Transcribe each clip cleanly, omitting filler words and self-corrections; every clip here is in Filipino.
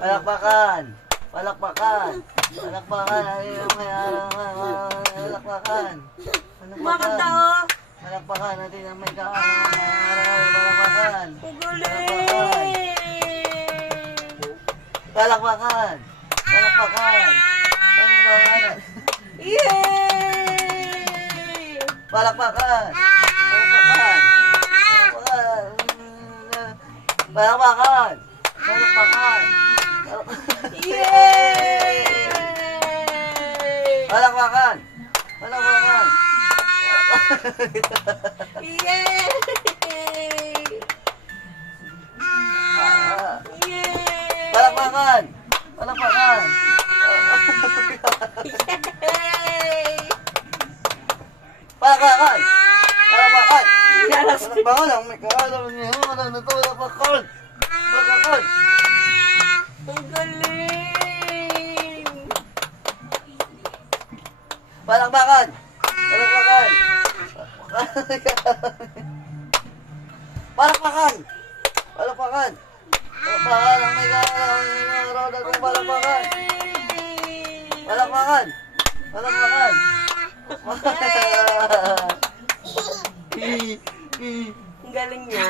Palakpakan. Palakpakan. Palakpakan. Palakpakan. Kumakanta oh. Palakpakan natin ang may palakpakan. Galing. Palakpakan. Palakpakan. Palakpakan. Yay! Palakpakan. Palakpakan. Palakpakan. Palakpakan. Yay! Palakpakan. Palakpakan. Yay! Yay! Palakpakan. Palakpakan. Yay! Palakpakan. Palakpakan. Yalas. Palakpakan ang may kaalam niya. Ano na to? Palakpakan. Palakpakan. Ang galing! Palakpakan. Palakpakan. Palakpakan. Palakpakan. Palakpakan ang may kaalam niya. Palakpakan. Palakpakan. Palakpakan. Ang galing niya.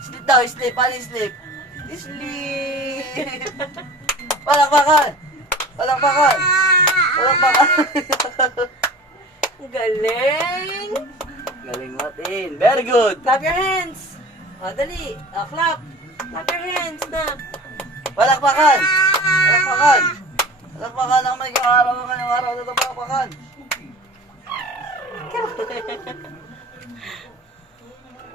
Sleep daw, sleep. Paano sleep? Sleep. Palakpakan. Palakpakan. Palakpakan. Ang galing! Galing natin. Very good. Clap your hands! O, dali. O, clap. Clap your hands na. Palakpakan. Palakpakan. Palakpakan ang may araw ngayong araw na ito. Palakpakan.